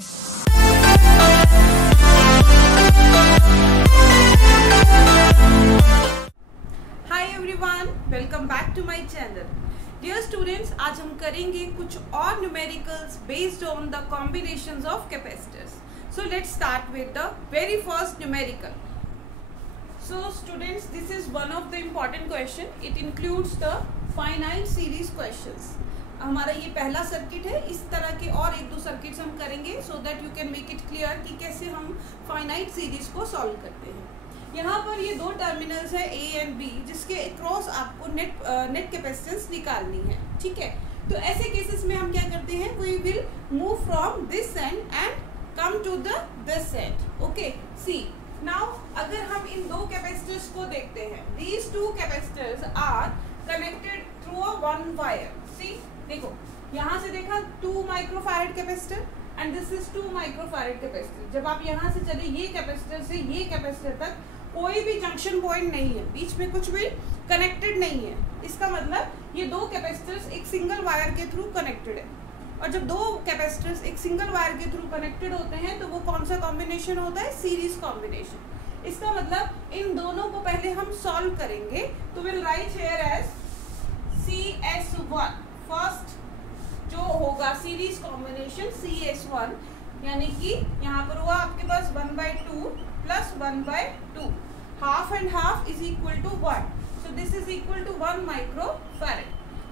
Hi everyone, welcome back to my channel. Dear students, आज हम करेंगे कुछ और numericals based on the combinations of capacitors. So let's start with the very first numerical. So students, this is one of the important question. It includes the finite series questions. हमारा ये पहला circuit है। इस तरह के और एक दो सर्किट्स हम करेंगे so that you can make it clear कि कैसे हम फाइनाइट सीरीज को सॉल्व करते हैं। यहाँ पर ये दो टर्मिनल्स है A एंड B, जिसके अक्रॉस आपको नेट कैपेसिटेंस निकालनी है। ठीक है, तो ऐसे केसेस में हम क्या करते हैं, we will move from this end come to this end. Okay, see now अगर हम इन दो कैपेसिटर्स को देखते हैं, these two capacitors are connected through a one wire. See देखो, यहाँ से देखा 2 microfarad capacitor and this is 2 microfarad capacitor. जब आप यहाँ से चले ये कैपेसिटर से ये कैपेसिटर तक कोई भी जंक्शन पॉइंट नहीं है, बीच में कुछ भी कनेक्टेड नहीं है। इसका मतलब ये दो कैपेसिटर्स एक सिंगल वायर के थ्रू कनेक्टेड है। और जब दो कैपेसिटर्स एक सिंगल वायर के थ्रू कनेक्टेड होते हैं तो वो कौन सा कॉम्बिनेशन होता है, सीरीज कॉम्बिनेशन। इसका मतलब इन दोनों को पहले हम सॉल्व करेंगे, तो will write here as CS1 first जो होगा सीरीज कॉम्बिनेशन CS1, यानी कि यहाँ पर हुआ आपके पास 1/2 plus 1/2, half and half is equal to 1, so this is equal to 1 microfarad.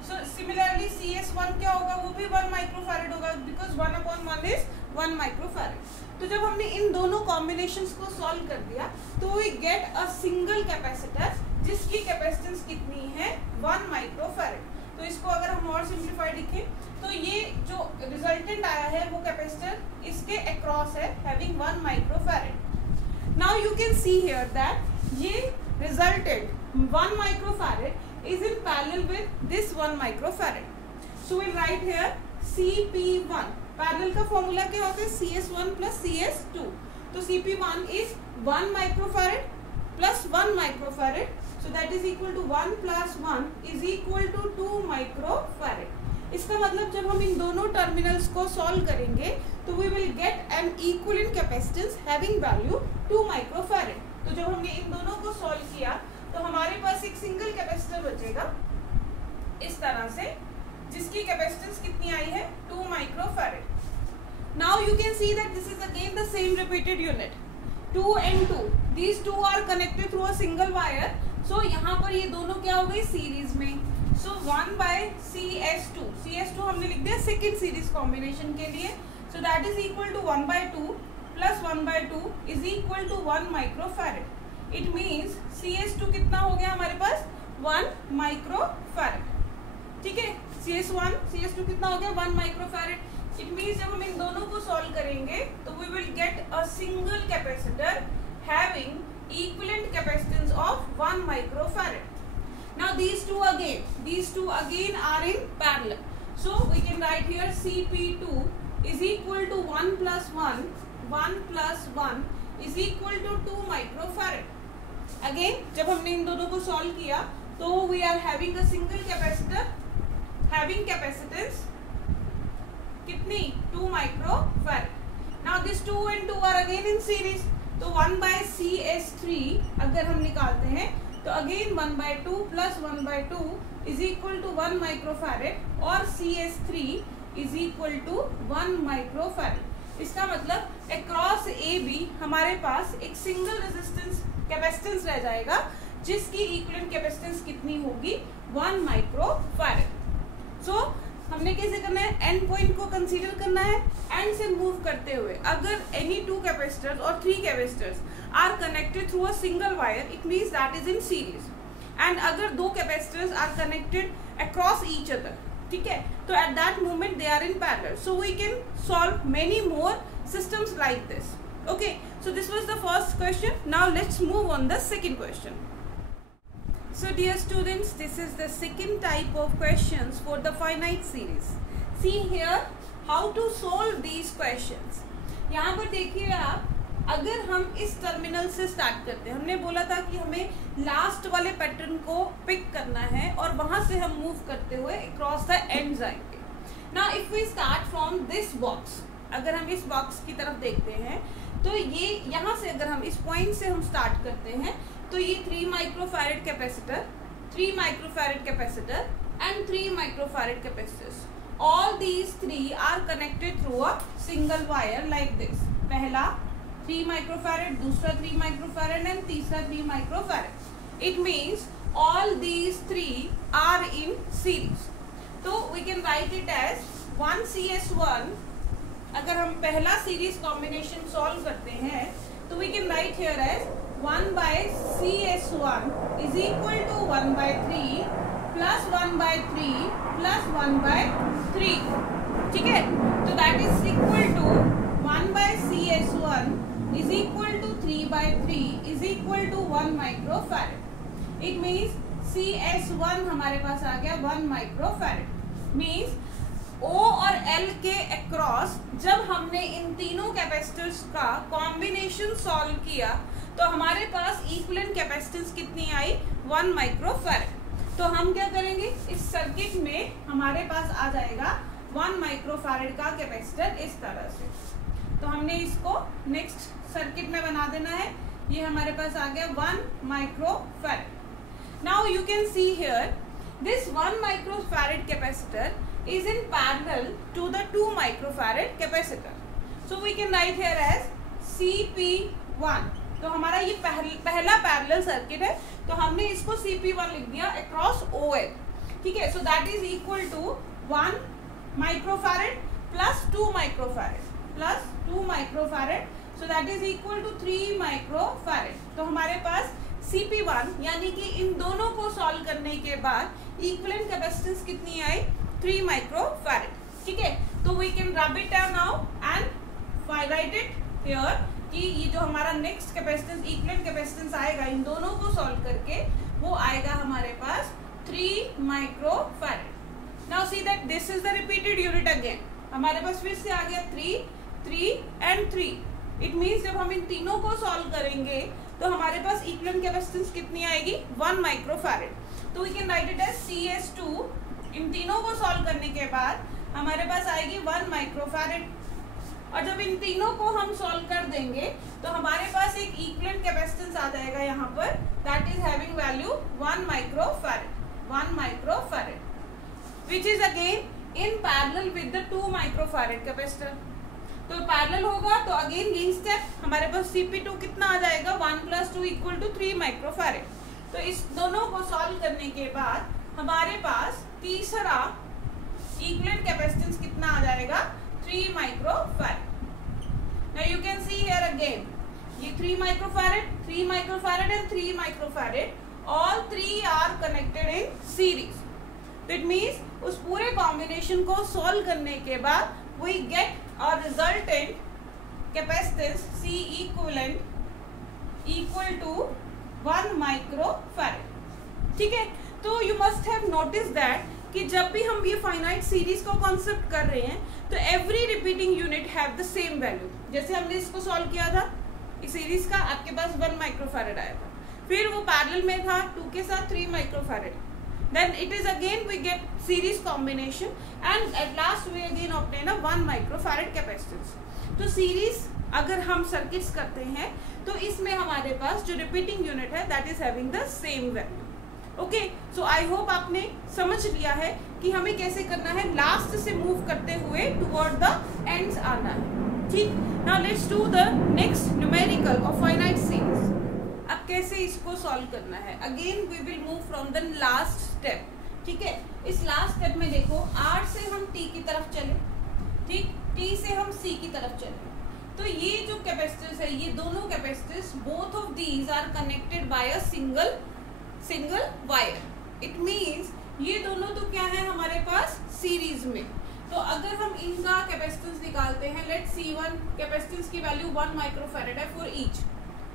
So similarly CS1 क्या होगा, वो भी 1 माइक्रोफैरेड होगा, बिकॉज 1/1 इज 1 माइक्रोफैरेड। तो जब हमने इन दोनों कॉम्बिनेशंस को सॉल्व कर दिया तो we get a single capacitor जिसकी कैपेसिटेंस कितनी है, 1 माइक्रोफैरेड। तो इसको अगर हम और सिंप्लीफाइड लिखें तो ये जो रिजल्टेंट आया है वो कैपेसिटर इसके अक्रॉस है, having 1 microfarad. Now you can see here that ये resultant 1 microfarad is in parallel with this 1 microfarad. So we'll write here CP1. Parallel का formula क्या होता है, CS1 plus CS2. तो CP1 is 1 microfarad plus 1 microfarad. So that is equal to 1 plus 1 is equal to 2 microfarad. इसका मतलब जब हम इन दोनों टर्मिनल्स को सॉल्व करेंगे तो we will get an equivalent capacitance having value 2 microfarad. तो जब हमने इन दोनों को सॉल्व किया तो हमारे पास एक सिंगल कैपेसिटर बचेगा इस तरह से, जिसकी कैपेसिटेंस कितनी आई है, 2 microfarad. Now you can see that this is again the same repeated unit, 2 and 2, these two are connected through a single wire. So यहाँ पर ये दोनों क्या हो गई, सीरीज में। So 1/CS2, CS2 हमने लिख दिया सेकेंड सीरीज कॉम्बिनेशन के लिए। So that is equal to 1/2 plus 1/2 is equal to 1 microfarad. It means CS2 कितना हो गया हमारे पास, 1 माइक्रोफैरेड। ठीक है, CS2 कितना हो गया, 1 माइक्रोफैरेड। It means जब हम इन दोनों को सॉल्व करेंगे तो we will get a single capacitor having equivalent capacitance of 1 microfarad. Now these two again are in parallel. So we can write here CP2 is equal to 1 plus 1 is equal to 2 microfarad. Again जब हमने इन दोनों को solve किया तो we are having a single capacitor having capacitance कितनी, 2 microfarad. Now this 2 and 2 are again in series, तो 1/CS3 अगर हम निकालते हैं तो again 1/2 plus 1/2 is equal to 1 microfarad और CS3 is equal to 1 microfarad. इसका मतलब अक्रॉस AB हमारे पास एक सिंगल रेजिस्टेंस कैपेसिटेंस रह जाएगा जिसकी इक्विवेलेंट कैपेसिटेंस कितनी होगी, 1 माइक्रोफैरेड। सो हमने कैसे करना है, एंड पॉइंट को कंसीडर करना है, एंड से मूव करते हुए अगर एनी 2 कैपेसिटर्स और 3 capacitors are connected through a single wire, it means that is in series. And अगर 2 capacitors are connected across each other, ठीक है, तो at that moment they are in parallel, so we can solve many more systems like this. Okay, so this was the first question. Now let's move on the second question. So dear students, this is the second type of questions for the finite series. See here how to solve these questions. यहाँ पर देखिए आप, अगर हम इस terminal से start करते हैं, हमने बोला था कि हमें लास्ट वाले पैटर्न को पिक करना है और वहां से हम मूव करते हुए अक्रॉस द एंड्स आएंगे. Now if we start from this box, अगर हम इस बॉक्स की तरफ देखते हैं तो ये यहाँ से अगर हम इस पॉइंट से हम स्टार्ट करते हैं तो ये 3 microfarad capacitor, 3 microfarad capacitor and 3 microfarad capacitors, all these 3 are connected through a single wire like this. पहला 3 माइक्रोफैरेड, दूसरा 3 माइक्रोफैरेड एंड तीसरा 3 microfarad. It means all these 3 are in series. तो we can write it as 1 CS1. अगर हम पहला series combination solve करते हैं तो we can write here as 1 by CS1 is equal to 1 by 3 plus 1 by 3 plus 1 by 3. ठीक है, तो that is equal to 1 by CS1 is equal to 3 by 3 is equal to 1 microfarad. It means CS1 हमारे पास आ गया 1 microfarad. Means O और L के across जब हमने इन तीनों कैपेसिटर्स का कॉम्बिनेशन सॉल्व किया तो हमारे पास इक्विवेलेंट कैपेसिटेंस कितनी आई? 1 माइक्रोफैरेड। तो हम क्या करेंगे, इस सर्किट में हमारे पास आ जाएगा 1 माइक्रोफैरेड का कैपेसिटर इस तरह से। तो हमने इसको नेक्स्ट सर्किट में बना देना है। ये हमारे पास आ गया 1 microfarad. Now you can see here this 1 microfarad capacitor is in parallel to the 2 microfarad capacitor. So we can write here as CP1. तो हमारा ये पहला पैरेलल सर्किट है तो हमने इसको CP1 लिख दिया अक्रॉस OL। ठीक है, so that is equal to 1 microfarad plus 2 microfarad plus 2 microfarad, so that is equal to 3 microfarad. तो हमारे पास CP1 यानी कि इन दोनों को सॉल्व करने के बाद इक्विवेलेंट कैपेसिटेंस कितनी आई? 3 माइक्रोफैरेड। ठीक है, तो we can rub it now and write it here कि ये जो हमारा नेक्स्ट कैपेसिटेंस इक्विवेलेंट कैपेसिटेंस आएगा इन दोनों को सॉल्व करके वो आएगा हमारे पास 3 microfarad. Now see that this is the repeated unit again. हमारे पास फिर से आ गया 3 एंड 3। इट मीन्स जब हम इन तीनों को सॉल्व करेंगे तो हमारे पास इक्विवेलेंट कैपेसिटेंस कितनी आएगी? 1 माइक्रोफैरेड। तो we can write it as CS2। इन तीनों को सॉल्व करने के बाद हमारे पास आएगी 1 माइक्रोफैरेड। और जब इन तीनों को हम सॉल्व कर देंगे तो हमारे पास एक इक्विवेलेंट कैपेसिटेंस आ जाएगा यहाँ पर, that is having value 1 microfarad, 1 microfarad which is again in parallel with the 2 microfarad capacitor. तो पैरेलल होगा तो अगेन यही स्टेप हमारे पास CP2 कितना आ जाएगा? 1 + 2 = 3 माइक्रोफैरेड। तो इस दोनों को सॉल्व करने के बाद हमारे पास तीसरा इक्विवेलेंट कैपेसिटेंस कितना आ जाएगा? 3 microfarad. Now you can see here again ये 3 microfarad, 3 microfarad and 3 microfarad, all 3 are connected in series. That means उस पूरे कॉम्बिनेशन को सॉल्व करने के बाद we get a resultant capacitance C equivalent equal to 1 microfarad. ठीक है, तो you must have noticed that कि जब भी हम ये फाइनाइट सीरीज को कॉन्सेप्ट कर रहे हैं तो every repeating unit have the same value. जैसे हमने इसको सॉल्व किया था इस सीरीज का, आपके पास 1 माइक्रोफैरेड आया था, फिर वो पैरेलल में था 2 के साथ 3 microfarad. Then it is again we get series combination and at last we again obtain a 1 microfarad capacitance. तो series अगर हम सर्किट्स करते हैं तो इसमें हमारे पास जो रिपीटिंग यूनिट है that is having the same value. Okay, so I hope आपने समझ लिया है कि हमें कैसे करना है, लास्ट से मूव करते हुए टुवर्ड द एंड्स आना है। ठीक, now let's do the next numerical of finite series. अब कैसे इसको सॉल्व करना है? Again we will move from the last step. ठीक है, इस लास्ट स्टेप में देखो R से हम T की तरफ चले, ठीक, T से हम C की तरफ चले। तो ये जो कैपेसिटर्स है, ये दोनों capacitors both of these are connected by a single wire. It means ये दोनों तो क्या है हमारे पास सीरीज में। तो अगर हम इनका कैपेसिटेंस निकालते हैं, लेट C1 कैपेसिटेंस की वैल्यू 1 माइक्रोफैरेड है फॉर ईच।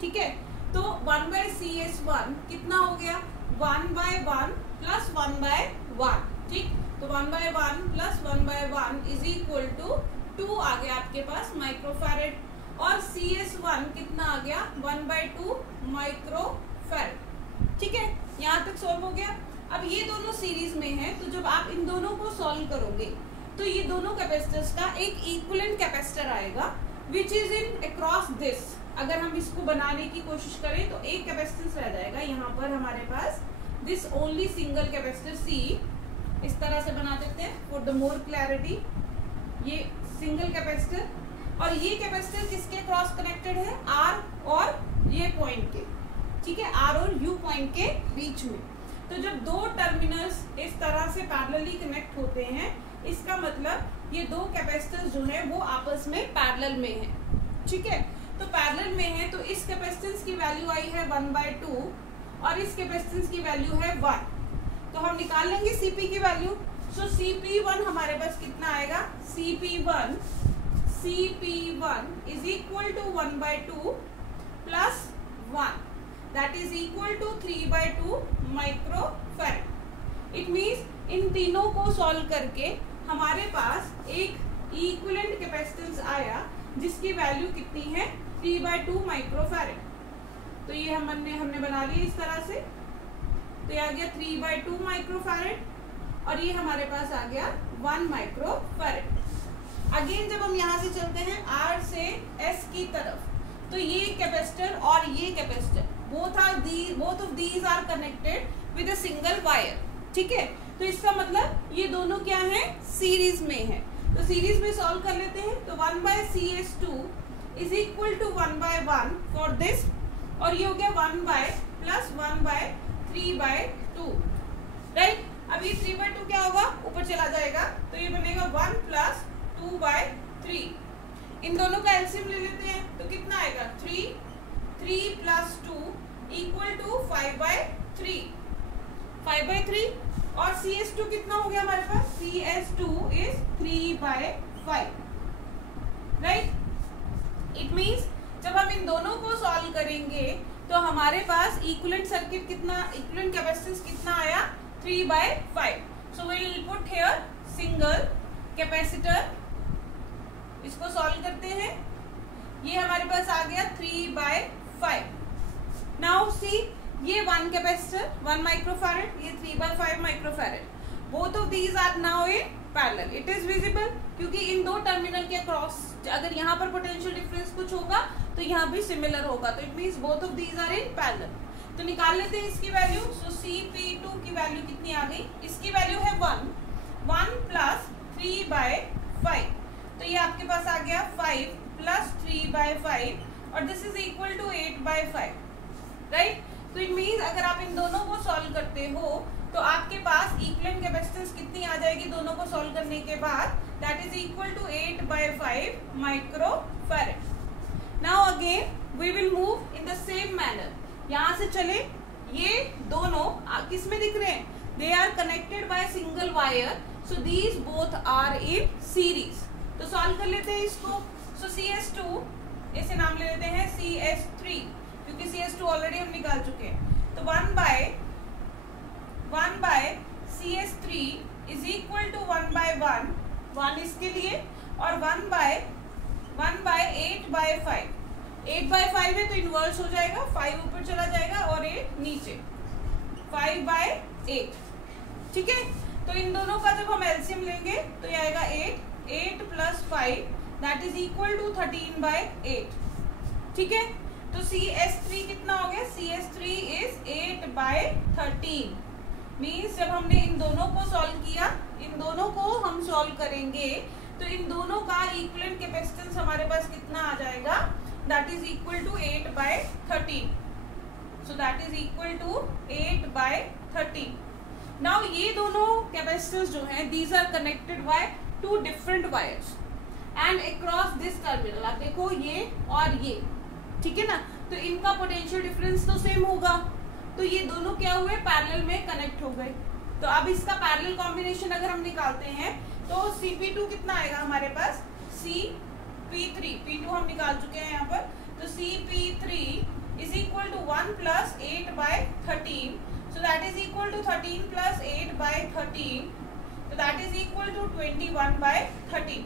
ठीक है, तो 1 by CS1 कितना हो गया? 1 by 1 plus 1 by 1। ठीक, तो 1 by 1 plus 1 by 1 is equal to 2 आ गया आपके पास माइक्रोफैरेड, और CS1 कितना आ गया? 1 by 2 माइक्रोफैरेड। ठीक है, यहाँ तक सॉल्व हो गया। अब ये दोनों सीरीज में है तो जब आप इन दोनों को सॉल्व करोगे तो ये दोनों कैपेसिटर्स का एक इक्विवेलेंट कैपेसिटर आएगा which is in across this. अगर हम इसको बनाने की कोशिश करें तो एक कैपेसिटेंस रह जाएगा यहाँ पर हमारे पास, this only single capacitor C। इस तरह से बना देते हैं फॉर द मोर क्लैरिटी। ये सिंगल कैपेसिटर, और ये कैपेसिटर किसके क्रॉस कनेक्टेड है, R और ये पॉइंट के, ठीक है, R और U पॉइंट के बीच में। तो जब दो टर्मिनल्स इस तरह से पैरेलली कनेक्ट होते हैं, इसका मतलब ये दो कैपेसिटर्स जो है वो आपस में पैरेलल में है, ठीक है। तो पैरेलल में है तो इस कैपेसिटेंस की वैल्यू आई है 1/2 और इस कैपेसिटेंस की वैल्यू है 1। तो हम निकाल लेंगे Cp की वैल्यू। सो Cp1 हमारे पास कितना आएगा, Cp1 is equal to 1/2 plus 1, that is equal to 3/2 microfarad. It means इन तीनों को सॉल्व करके हमारे पास एक इक्विवेलेंट कैपेसिटेंस आया जिसकी वैल्यू कितनी है, 3/2 माइक्रोफैरड। तो ये हमने बना लिया इस तरह से। तो ये आ गया 3/2 माइक्रोफैरड और ये हमारे पास आ गया 1 माइक्रोफैरड। अगेन जब हम यहाँ से चलते हैं R से S की तरफ, तो ये कैपेसिटर और ये capacitor both of these are connected with a single wire, ठीक है। तो इसका मतलब ये दोनों क्या है, सीरीज में है। तो सीरीज में सॉल्व कर लेते हैं। तो 1/CS2 is equal to 1/1 for this, और ये हो गया 1/+1/3/2, राइट। अब ये 3/2 क्या होगा, ऊपर चला जाएगा तो ये बनेगा 1 + 2/3। इन दोनों का एलसीएम ले लेते हैं तो कितना आएगा, 3 + 2 = 5/3 और CS2 कितना हो गया हमारे पास, CS2 is 3/5, right. It means जब हम इन दोनों को सॉल्व करेंगे तो हमारे पास इक्विवेलेंट सर्किट कितना, इक्विवेलेंट कैपेसिटेंस कितना आया, 3/5। So we will put here single capacitor, इसको सॉल्व करते हैं। ये हमारे पास आ गया 3/5। नाउ सी, ये 1 कैपेसिटर 1 माइक्रोफैरड, ये 3/5 microfarad, both of these are now in parallel. It is visible क्योंकि इन दो टर्मिनल के क्रॉस अगर यहाँ पर पोटेंशियल डिफरेंस कुछ होगा तो यहाँ भी सिमिलर होगा, तो it means both of these are in parallel. तो निकाल लेते हैं इसकी वैल्यू। सो Cp2 की वैल्यू कितनी आ गई, इसकी वैल्यू है 1 + 3/5, तो ये आपके पास आ गया 5 + 3/5 और this is equal to 8/5, right. तो इट मीन्स अगर आप इन दोनों को सॉल्व करते हो तो आपके पास इक्विवेलेंट कैपेसिटेंस कितनी आ जाएगी दोनों को सॉल्व करने के बाद, that is equal to 8/5 microfarad. Now again we will move in the same manner. यहाँ से चले, ये दोनों किस में दिख रहे हैं, they are connected by single wire, so these both are in series. तो सॉल्व कर लेते हैं इसको। सो CS2 इसे नाम ले लेते हैं CS3 क्योंकि CS2 ऑलरेडी हम निकाल चुके हैं। तो 1/CS3 इज इक्वल टू 1/1, 1 इसके लिए, और 1/8/5। 8/5 है तो इनवर्स हो जाएगा, 5 ऊपर चला जाएगा और 8 नीचे, 5/8, ठीक है। तो इन दोनों का जब हम एलसीएम लेंगे तो ये आएगा 8 + 5 दैट इज इक्वल टू 13/8, ठीक है। तो CS3 कितना हो गया, CS3 इज 8/13। मीन्स जब हमने इन दोनों को सॉल्व किया, इन दोनों को हम सॉल्व करेंगे तो इन दोनों का इक्विवेलेंट कैपेसिटेंस हमारे पास कितना आ जाएगा, that is equal to 8/13। So that is equal to 8/13। Now ये दोनों कैपेसिटर्स जो हैं these are connected by 2 different wires and across this terminal, आप देखो ये और ये, ठीक है ना। तो इनका पोटेंशियल डिफरेंस तो सेम होगा, तो ये दोनों क्या हुए, पैरेलल में कनेक्ट हो गए। तो अब इसका पैरेलल कॉम्बिनेशन अगर हम निकालते हैं तो Cp2 कितना आएगा हमारे पास, Cp3, P2 हम निकाल चुके हैं यहाँ पर। तो Cp3 is equal to 1 + 8/13, so that is equal to 13 + 8/13, तो दैट इज इक्वल टू 21/13।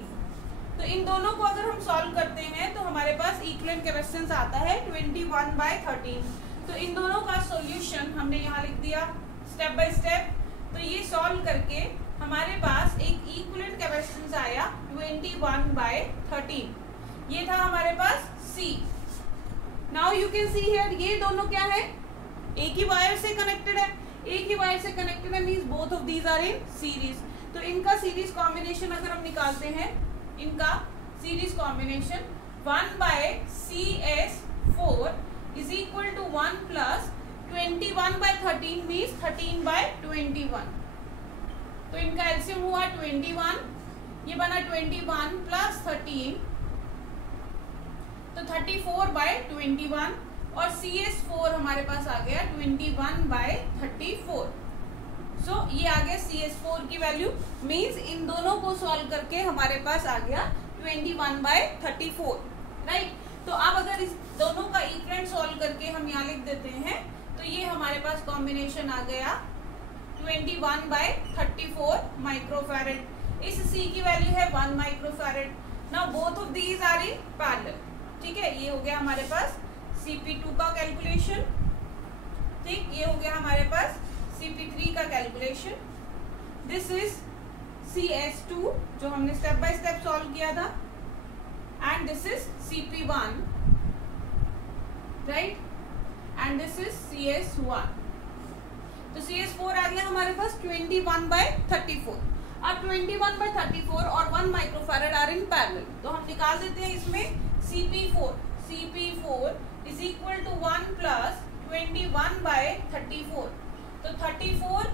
तो इन दोनों को अगर हम सॉल्व करते हैं तो हमारे पास इक्विवेलेंट कैपेसिटेंस आता है 21/13। तो इन दोनों का सॉल्यूशन हमने यहाँ लिख दिया स्टेप बाय स्टेप। तो ये सॉल्व करके हमारे पास एक इक्विवेलेंट कैपेसिटेंस आया 21/13, ये था हमारे पास C। Now you can see here, ये दोनों क्या है, एक ही वायर से कनेक्टेड है, एक ही वायर से कनेक्टेड है, means both of these are in series. तो इनका सीरीज कॉम्बिनेशन अगर हम निकालते हैं, इनका series combination 1/CS4 is equal to 1 plus 21/13 means 13/21। तो इनका एलसीएम हुआ 21, ये बना 21 प्लस 13 तो 34/21 और CS4 हमारे पास आ गया 21/34। सो ये आ गया CS4 की वैल्यू, मींस इन दोनों को सॉल्व करके हमारे पास आ गया 21/34, राइट। तो अब अगर इस दोनों का इक्विवेलेंट सॉल्व करके हम यहाँ लिख देते हैं तो ये हमारे पास कॉम्बिनेशन आ गया 21/34 माइक्रोफैरेड। इस C की वैल्यू है 1 microfarad. Now both of these are in parallel, ठीक है। ये हो गया हमारे पास CP2 का कैलकुलेशन, ठीक। ये हो गया हमारे पास CP3 का कैलकुलेशन। दिस इज CS2 जो हमने स्टेप बाय स्टेप सॉल्व किया था, and this is CP1, right, and this is CS1। तो CS4 आ गया हमारे पास 21/34। अब 21/34 और 1 माइक्रोफैरेड आर इन पैरेलल, तो हम निकाल देते हैं इसमें CP4 is equal to 1 plus 21/34। तो 34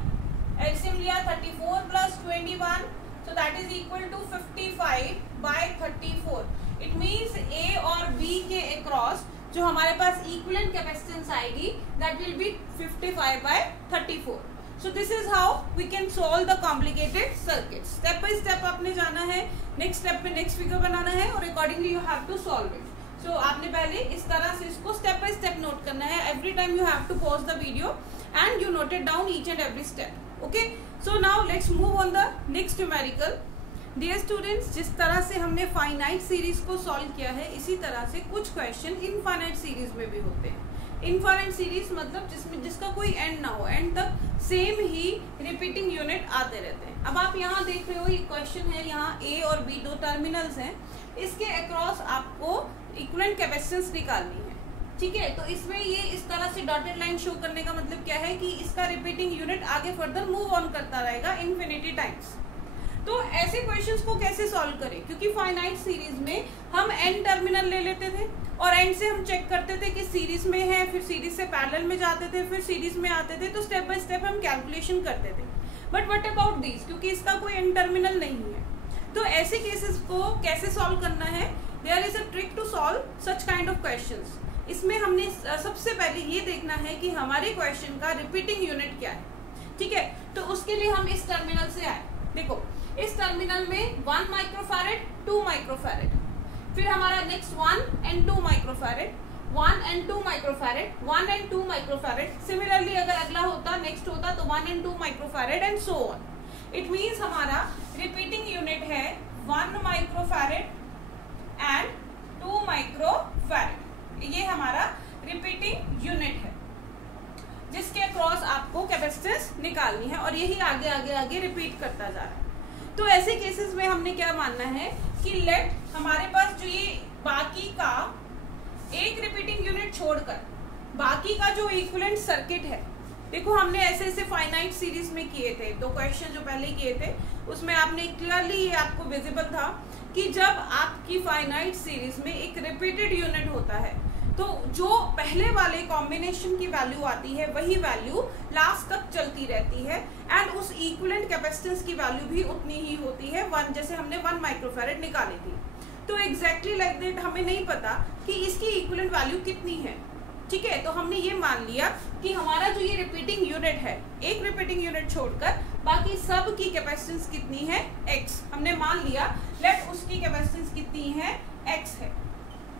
एलसीएम लिया, 34 plus 21, so that is equal to 55/34। It means A और B के अक्रॉस जो हमारे पास इक्विवेलेंट कैपेसिटेंस आएगी that will be 55/34। So this is how we can solve the complicated circuit. Step by step आपने जाना है, नेक्स्ट स्टेप में नेक्स्ट फिगर बनाना है और accordingly you have to solve it. So आपने पहले इस तरह से इसको स्टेप बाय स्टेप नोट करना है। Every time you have to pause the video and you note it down each and every step, okay. So now let's move on the next numerical. Dear students, जिस तरह से हमने finite series को solve किया है, इसी तरह से कुछ क्वेश्चन इनफाइनाइट सीरीज में भी होते हैं। इनफाइनाइट सीरीज मतलब जिसका कोई एंड ना हो, एंड तक सेम ही रिपीटिंग यूनिट आते रहते हैं। अब आप यहाँ देख रहे हो, ये क्वेश्चन है, यहाँ A और B दो टर्मिनल्स हैं, इसके अक्रॉस आपको इक्विवेलेंट कैपेसिटेंस निकालनी है, ठीक है। तो इसमें ये इस तरह से डॉटेड लाइन शो करने का मतलब क्या है कि इसका रिपीटिंग यूनिट आगे फर्दर मूव ऑन करता रहेगा इन्फिनिटी टाइम्स। तो ऐसे क्वेश्चंस को कैसे सॉल्व करें, क्योंकि फाइनाइट सीरीज में हम एन टर्मिनल ले लेते थे और एंड से हम चेक करते थे कि सीरीज में है, फिर सीरीज से पैरेलल में जाते थे, फिर सीरीज में आते थे, तो स्टेप बाय स्टेप हम कैलकुलेशन करते थे। बट व्हाट अबाउट दिस, क्योंकि इसका कोई एन टर्मिनल नहीं है, तो ऐसे केसेस को कैसे सॉल्व करना है। There is a trick to solve such kind of questions. इसमें हमने सबसे पहले ये देखना है कि हमारे क्वेश्चन का रिपीटिंग यूनिट क्या है, ठीक है। तो उसके लिए हम इस टर्मिनल से आए, देखो इस टर्मिनल में 1 माइक्रोफैरेड 2 माइक्रोफैरेड, फिर हमारा next 1 and 2 microfarad, 1 and 2 microfarad, 1 and 2 microfarad. Similarly अगर अगला होता, नेक्स्ट होता तो 1 and 2 microfarad and so on. It means हमारा रिपीटिंग यूनिट है 1 माइक्रोफैरेड एंड 2 माइक्रोफैरेड। ये हमारा रिपीटिंग यूनिट है जिसके अक्रॉस आपको कैपेसिटेंस निकालनी है और यही आगे आगे आगे रिपीट करता जा रहा है। तो ऐसे केसेस में हमने क्या मानना है कि लेट हमारे पास जो ये बाकी का एक रिपीटिंग यूनिट छोड़कर बाकी का जो इक्विवेलेंट सर्किट है, देखो हमने ऐसे ऐसे फाइनाइट सीरीज में किए थे, दो क्वेश्चन जो पहले किए थे उसमें आपने क्लियरली ये आपको विजिबल था कि जब आपकी फाइनाइट सीरीज में एक रिपीटेड यूनिट होता है तो जो पहले वाले कॉम्बिनेशन की वैल्यू आती है वही वैल्यू लास्ट तक चलती रहती है एंड उस इक्विवेलेंट कैपेसिटेंस की वैल्यू भी उतनी ही होती है 1, जैसे हमने 1 माइक्रोफैरेड निकाली थी। तो एग्जैक्टली लाइक दैट हमें नहीं पता कि इसकी इक्विवेलेंट वैल्यू कितनी है, ठीक है। तो हमने ये मान लिया कि हमारा जो ये रिपीटिंग यूनिट है, एक रिपीटिंग यूनिट छोड़कर बाकी सब की कैपेसिटेंस कितनी है, x हमने मान लिया। लेट उसकी कैपेसिटेंस कितनी है, x है,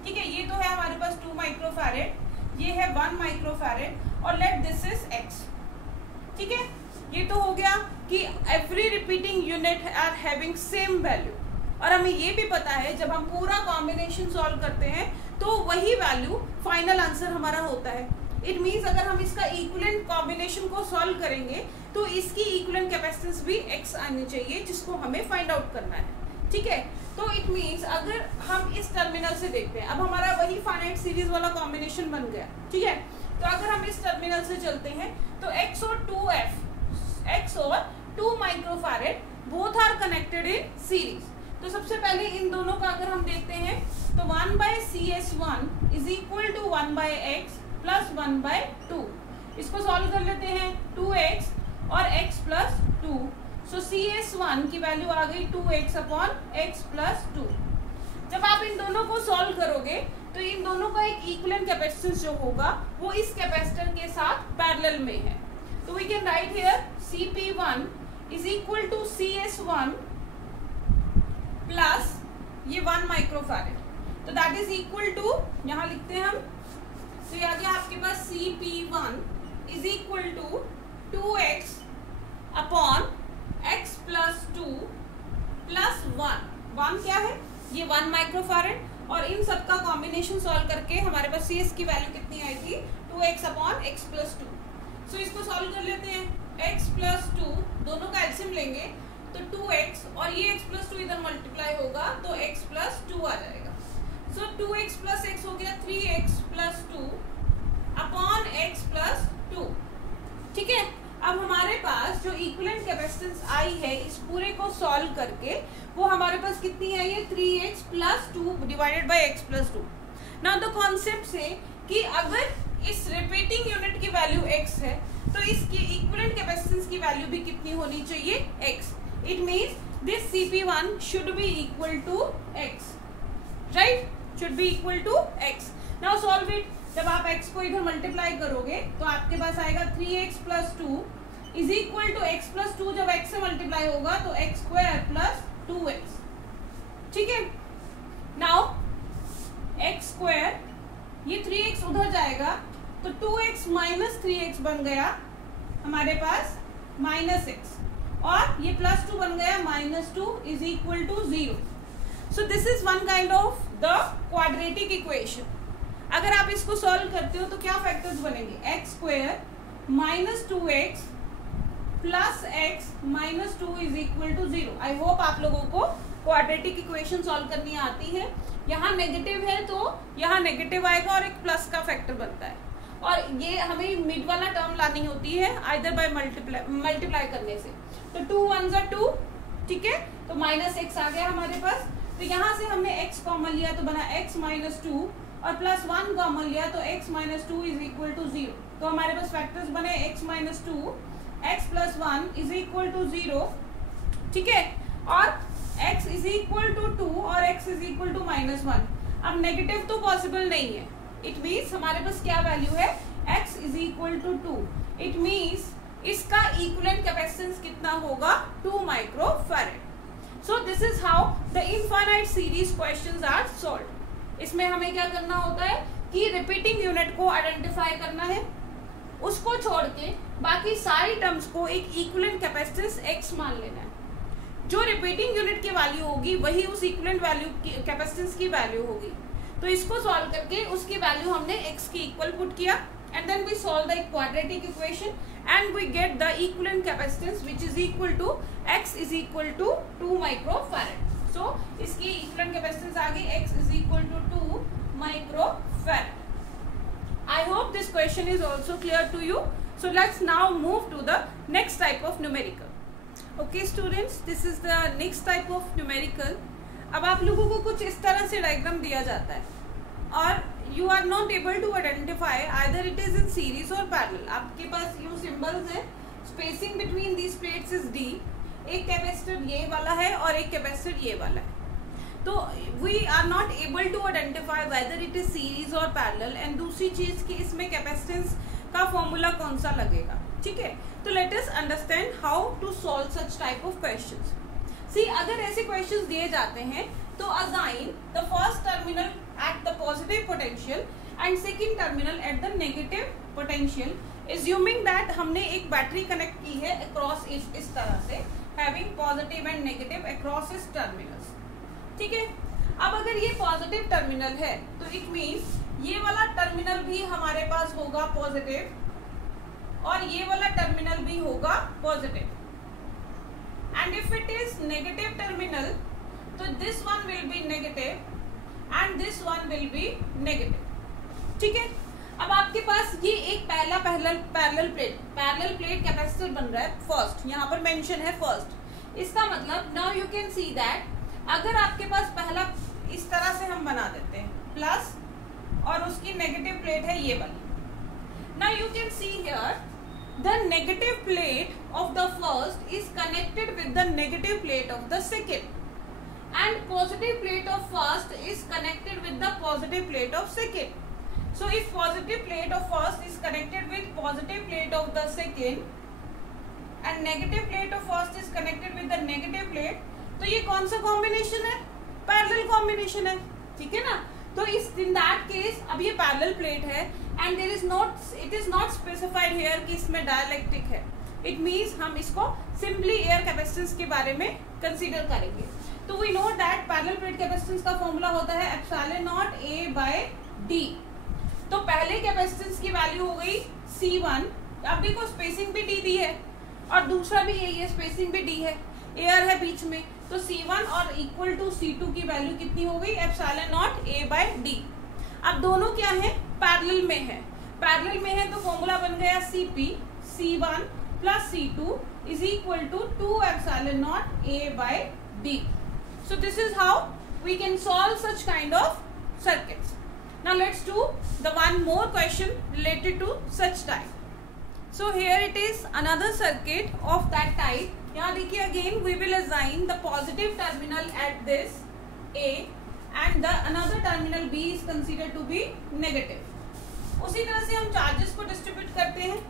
ठीक है। ये तो है हमारे पास 2 माइक्रोफैरेड, ये है 1 माइक्रोफैरेड और लेट दिस इज x, ठीक है। ये तो हो गया कि every repeating unit are having same value और हमें ये भी पता है जब हम पूरा कॉम्बिनेशन सॉल्व करते हैं तो वही वैल्यू फाइनल आंसर हमारा होता है। इट मीन्स अगर हम इसका इक्विवेलेंट कॉम्बिनेशन को सॉल्व करेंगे तो इसकी इक्विवेलेंट कैपेसिटेंस भी x आनी चाहिए, जिसको हमें फाइंड आउट करना है, ठीक है। तो इट मीन्स अगर हम इस टर्मिनल से देखते हैं, अब हमारा वही फाइनाइट सीरीज वाला कॉम्बिनेशन बन गया, ठीक है। तो अगर हम इस टर्मिनल से चलते हैं तो x और 2 microfarad both are connected in series. तो सबसे पहले इन दोनों का अगर हम देखते हैं तो 1/CS1 is equal to 1/x plus 1/2। इसको सॉल्व कर लेते हैं, 2x और x प्लस 2। सो CS1 की वैल्यू आ गई 2x अपॉन x प्लस 2। जब आप इन दोनों को सॉल्व करोगे तो इन दोनों का एक इक्विवेलेंट कैपेसिटेंस जो होगा वो इस कैपेसिटर के साथ पैरेलल में है। तो we can write here CP1 is equal to CS1 plus ये 1 माइक्रोफैरेड, तो दैट इज इक्वल टू, यहाँ लिखते हैं हम, तो ये आ गया आपके पास CP1 is equal to 2x upon x plus 2 plus 1 क्या है, ये 1 माइक्रोफैरेड, और इन सब का कॉम्बिनेशन सॉल्व करके हमारे पास CS की वैल्यू कितनी आई थी, 2x अपॉन x प्लस 2। सो इसको सॉल्व कर लेते हैं, x प्लस 2 दोनों का एलसीएम लेंगे तो 2x और ये x प्लस 2 इधर मल्टीप्लाई होगा तो x प्लस 2 आ जाएगा। सो 2x प्लस x हो गया 3x plus 2 upon x plus 2, ठीक है। अब हमारे पास जो इक्विवेलेंट कैपेसिटेंस आई है इस पूरे को सॉल्व करके वो हमारे पास कितनी आई है, 3x plus 2 divided by x plus 2। Now the concept से कि अगर इस रिपीटिंग यूनिट की वैल्यू x है तो इसकी इक्विवेलेंट कैपेसिटेंस की वैल्यू भी कितनी होनी चाहिए, x। It means this CP1 should be equal to x, right? should be equal to x. Now solve it. जब आप x को इधर मल्टीप्लाई करोगे तो आपके पास आएगा 3x plus 2 is equal to x plus 2, जब x से मल्टीप्लाई होगा तो x स्क्वायर प्लस 2x, ठीक है। नाउ x स्क्वायर, ये 3x उधर जाएगा तो 2x माइनस 3x बन गया हमारे पास माइनस x, और ये प्लस 2 बन गया -2 is equal to 0। So this is one kind of the quadratic equation. अगर आप इसको सॉल्व करते हो तो क्या फैक्टर्स बनेंगे, x square minus 2x plus x minus 2 is equal to 0। I hope आप लोगों को क्वाड्रेटिक इक्वेशन सॉल्व करनी आती है। यहाँ नेगेटिव है तो यहाँ नेगेटिव आएगा और एक प्लस का फैक्टर बनता है, और ये हमें मिड वाला टर्म लानी होती है आइदर बाय मल्टीप्लाई करने से। तो 2 1 2, ठीक है, तो माइनस x आ गया हमारे पास। तो यहाँ से हमने x कॉमन लिया तो बना x माइनस 2, और प्लस 1 कॉमन लिया तो x minus 2 is equal to 0। तो हमारे पास फैक्टर्स बने x minus 2, x plus 1 is equal to 0, ठीक है, और x इज इक्वल टू 2 और x is equal to minus 1। अब नेगेटिव तो पॉसिबल नहीं है, इट मीन्स हमारे पास क्या वैल्यू है, x is equal to 2। It means इसका इक्विवेलेंट कैपेसिटेंस कितना होगा, 2 microfarad. So this is how the infinite series questions are solved. इसमें हमें क्या करना होता है कि रिपीटिंग यूनिट को आइडेंटिफाई करना है, उसको छोड़ के बाकी सारी टर्म्स को एक इक्विवेलेंट कैपेसिटेंस x मान लेना है। जो रिपीटिंग यूनिट की वैल्यू होगी वही उस इक्विवेलेंट वैल्यू कैपेसिटेंस की वैल्यू होगी। तो इसको सॉल्व करके उसकी वैल्यू हमने x की इक्वल पुट किया, and then we solve the quadratic equation and we get the equivalent capacitance which is equal to x is equal to 2 microfarad. So इसकी equivalent capacitance आ गई x is equal to 2 microfarad. I hope this question is also clear to you. So let's now move to the next type of numerical. Okay students, this is the next type of numerical. अब आप लोगों को कुछ इस तरह से diagram दिया जाता है और you are not able to identify either it is in series or parallel. आपके पास यूं सिंबल्स हैं, spacing between these plates is D, एक कैपेसिटर ये वाला है और एक कैपेसिटर ये वाला है। तो we are not able to identify whether it is series or parallel, and दूसरी चीज कि इसमें कैपेसिटेंस का फॉर्मूला कौन सा लगेगा, ठीक है। तो let us understand how to solve such type of questions. See, अगर ऐसे questions दिए जाते हैं तो assign the first terminal at the positive potential and second terminal at the negative potential, assuming that हमने एक बैटरी कनेक्ट की है across इस तरह से having positive and negative across its terminals, ठीक है। अब अगर ये पॉजिटिव टर्मिनल है तो इट मीन्स ये वाला टर्मिनल भी हमारे पास होगा पॉजिटिव और ये वाला टर्मिनल भी होगा positive. And if it is negative terminal तो this one will be negative and this one will be negative. ठीक है, अब आपके पास ये एक पैरेलल प्लेट कैपेसिटर बन रहा है फर्स्ट, यहाँ पर मेंशन है फर्स्ट। इसका मतलब now you can see that अगर आपके पास पहला इस तरह से हम बना देते हैं प्लस और उसकी नेगेटिव प्लेट है ये वाली। Now you can see here the negative plate of the first is connected with the negative plate of the second and positive plate of first is connected with the positive plate of second. So if positive plate of first is connected with positive plate of the second and negative plate of first is connected with the negative plate, तो ये कौन सा combination है? Parallel combination है। ठीक है ना, तो इस इन दैट केस अब ये पैरेलल प्लेट है and there is not it is not specified here कि इसमें डायइलेक्ट्रिक है। इट मीन्स हम इसको सिंपली एयर कैपेसिटेंस के बारे में कंसीडर करेंगे। तो we know that parallel plate capacitance का फॉर्मूला होता है epsilon naught A by D. तो पहले कैपेसिटेंस की वैल्यू हो गई C1, अब देखो स्पेसिंग भी डी दी है और दूसरा भी यही है, स्पेसिंग भी डी है, एयर है बीच में, तो C1 और इक्वल टू C2 की वैल्यू कितनी हो गई? Epsilon naught A by D. अब दोनों क्या है? पैरेलल में है। पैरेलल में है तो फॉर्मूला बन गया CP C1 plus C2 is equal to 2 epsilon naught A by D. So this is how we can solve such kind of circuits. Now let's do the one more question related to such type. So here it is another circuit of that type. यहाँ देखिए again we will assign the positive terminal at this A and the another terminal B is considered to be negative. उसी तरह से हम charges को distribute करते हैं।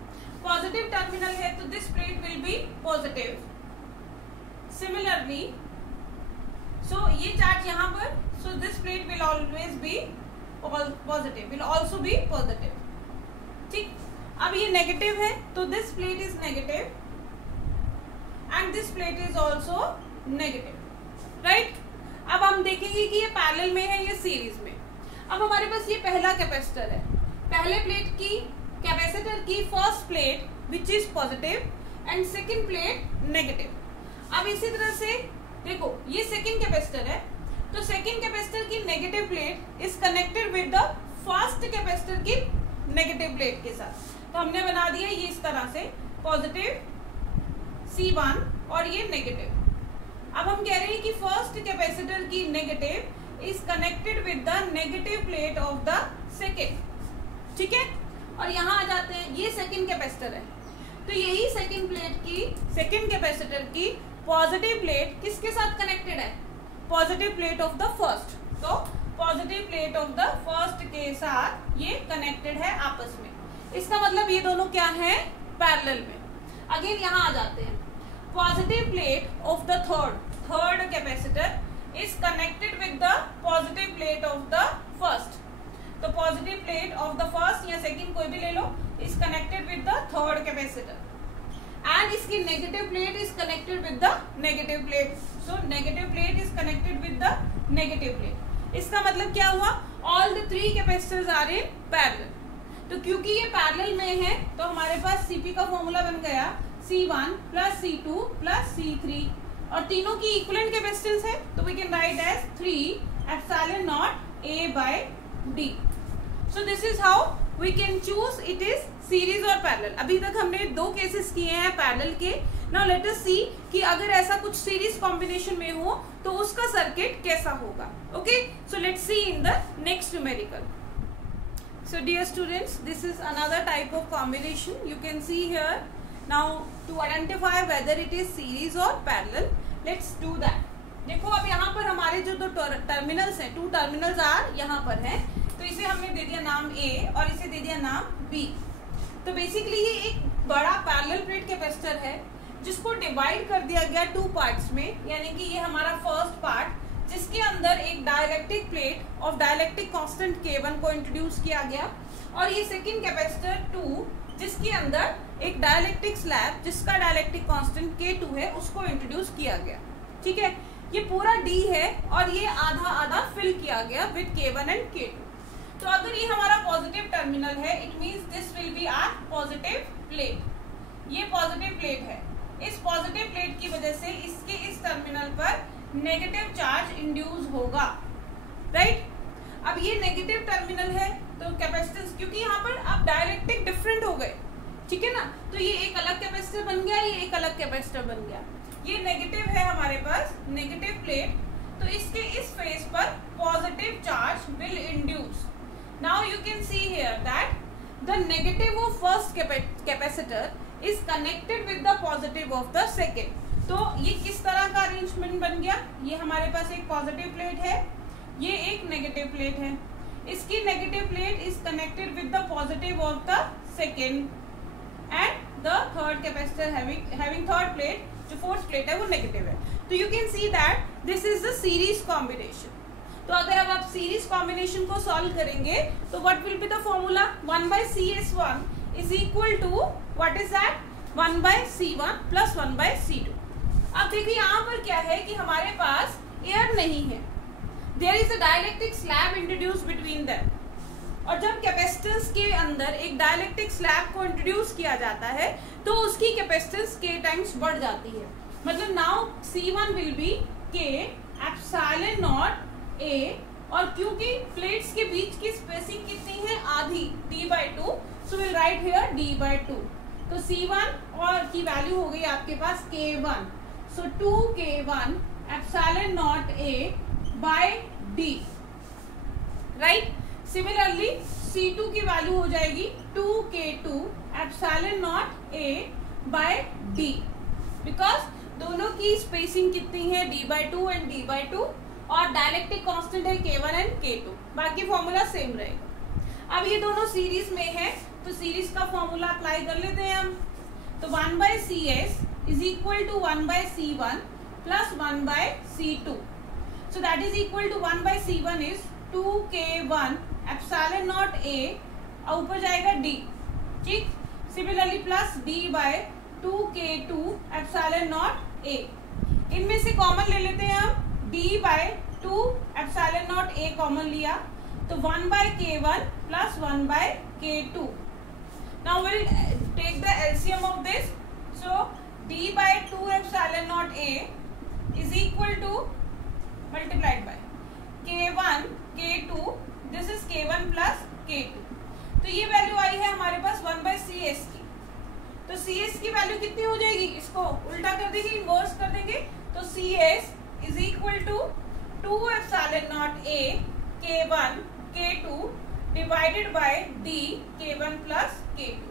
Positive terminal है तो this plate will be positive. Similarly, so ये charge यहाँ पर, so this plate will always be positive, will also be positive. ठीक, अब ये नेगेटिव है तो this plate is negative and this plate is also negative, right. अब हम देखेंगे कि ये पैरेलल में है या सीरीज में। अब हमारे पास ये पहला कैपेसिटर है, पहले प्लेट की कैपेसिटर की first plate which is positive and second plate negative. अब इसी तरह से देखो ये सेकेंड कैपेसिटर है तो सेकेंड कैपेसिटर की negative plate is connected with the first capacitor की नेगेटिव प्लेट के साथ। तो हमने बना दिया ये इस तरह से पॉजिटिव C1 और ये नेगेटिव। अब हम कह रहे हैं कि फर्स्ट कैपेसिटर की negative is connected with the negative plate of the second. ठीक है, और यहाँ आ जाते हैं, ये सेकेंड कैपेसिटर है तो यही सेकेंड प्लेट की सेकेंड कैपेसिटर की पॉजिटिव प्लेट किसके साथ कनेक्टेड है? Positive plate of the first. तो positive plate of the first के साथ ये कनेक्टेड है आपस में। इसका मतलब ये दोनों क्या है? पैरेलल में। अगेन यहाँ आ जाते हैं, positive plate of the third capacitor is connected with the positive plate of the first. तो positive plate of the first या सेकेंड कोई भी ले लो is connected with the third capacitor and इसकी negative plate is connected with the negative plate. So negative plate is connected with the negative plate. इसका मतलब क्या हुआ? All the three capacitors are in parallel. तो क्योंकि ये parallel में है तो हमारे पास CP का फॉर्मूला बन गया C1 plus C2 plus C3 और तीनों की इक्विवेलेंट कैपेसिटेंस है तो we can write as 3 epsilon naught A by D। So this is how we can choose it is series और पैरेलल। अभी तक हमने दो केसेस किए हैं पैरेलल के। नाउ लेट अस सी कि अगर ऐसा कुछ सीरीज कॉम्बिनेशन में हो तो उसका सर्किट कैसा होगा। Okay, so let's see in the next numerical. So dear students, this is another type of combination. You can see here. Now to identify whether it is series or parallel, let's do that. देखो अब यहाँ पर हमारे जो दो terminals हैं, two terminals are यहाँ पर हैं, तो इसे हमने दे दिया नाम A और इसे दे दिया नाम B। तो बेसिकली ये एक बड़ा पैरेलल प्लेट कैपेसिटर है जिसको डिवाइड कर दिया गया टू पार्ट्स में, यानी कि ये हमारा फर्स्ट पार्ट जिसके अंदर एक dielectric plate of dielectric constant K1 को इंट्रोड्यूस किया गया और ये सेकंड कैपेसिटर 2 जिसके अंदर एक डाइलेक्ट्रिक स्लैब जिसका डाइलेक्ट्रिक कांस्टेंट K2 है उसको इंट्रोड्यूस किया गया। ठीक है, ये पूरा D है और ये आधा आधा फिल किया गया विद K1 एंड K2। तो अगर ये हमारा पॉजिटिव टर्मिनल है, it means this will be our positive plate. ये पॉजिटिव प्लेट है, इस पॉजिटिव प्लेट की वजह से इसके इस टर्मिनल पर नेगेटिव चार्ज इंड्यूस होगा, राइट। अब ये नेगेटिव टर्मिनल है तो कैपेसिटेंस, क्योंकि यहाँ पर अब डायलेक्ट्रिक डिफरेंट हो गए, ठीक है ना, तो ये एक अलग कैपेसिटर बन गया, ये एक अलग कैपेसिटर बन गया। ये नेगेटिव है हमारे पास, नेगेटिव प्लेट, तो इसके इस फेस पर positive charge will induce. Now you can see here that the negative of first capacitor is connected with the positive of the second. तो ये किस तरह का अरेंजमेंट बन गया, ये हमारे पास एक पॉजिटिव प्लेट है, ये एक नेगेटिव प्लेट है, इसकी negative plate is connected with the positive of the second and the third capacitor having third plate, जो फोर्थ प्लेट है वो नेगेटिव है। तो you can see that this is the series combination. तो अगर अब आप सीरीज कॉम्बिनेशन को सॉल्व करेंगे तो what will be the formula, 1/CS1 is equal to what is that, 1/C1 plus 1/C2। अब देखिए यहाँ पर क्या है कि हमारे पास एयर नहीं है, there is a dielectric slab introduce between them. और जब कैपेसिटेंस के अंदर एक डाइलेक्ट्रिक स्लैब को इंट्रोड्यूस किया जाता है तो उसकी कैपेसिटेंस K टाइम्स बढ़ जाती है। मतलब now C1 will be K epsilon naught A, और क्योंकि प्लेट्स के बीच की स्पेसिंग कितनी है, आधी, D/2, so will write here D/2। तो C1 और की वैल्यू हो गई आपके पास K1, so 2K1 epsilon naught A by D, right. Similarly C2 की वैल्यू हो जाएगी 2K2 epsilon naught A by D, because दोनों की स्पेसिंग कितनी है, D/2 एंड D/2, और डाइलेक्ट्रिक कांस्टेंट है K1 एंड K2, बाकी फॉर्मूला सेम रहेगा। अब ये दोनों सीरीज में है तो सीरीज का फॉर्मूला अप्लाई कर लेते हैं हम। तो 1/CS is equal to 1/C1 plus 1/C2, so that is equal to 1/C1 is 2K1 epsilon naught A, और ऊपर जाएगा D, ठीक। Similarly plus D/2K2 epsilon naught A। इनमें से कॉमन ले लेते हैं हम, D/2 epsilon naught A common लिया तो 1/K1 plus 1/K2। Now will take the LCM of this, so D/2 epsilon naught A is equal to multiplied by K1 K2, this is K1 plus K2। तो ये value आई है हमारे पास 1/CS की। तो CS की value कितनी हो जाएगी, इसको उल्टा कर देंगे, इनवर्स कर देंगे, तो CS is equal to 2 epsilon naught A K1 K2 divided by D K1 plus K2।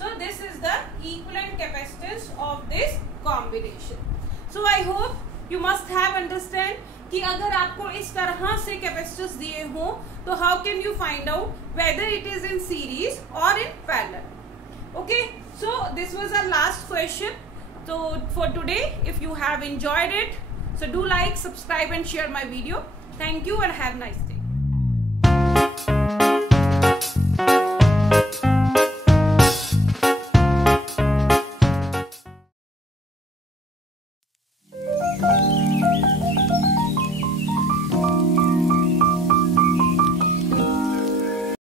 So this is the equivalent capacitance of this combination. So I hope you must have understand कि अगर आपको इस तरह से capacitors दिए हों तो how can you find out whether it is in series और in parallel. Okay, so this was our last question. So for today, if you have enjoyed it, so do like, subscribe and share my video. Thank you and have a nice day.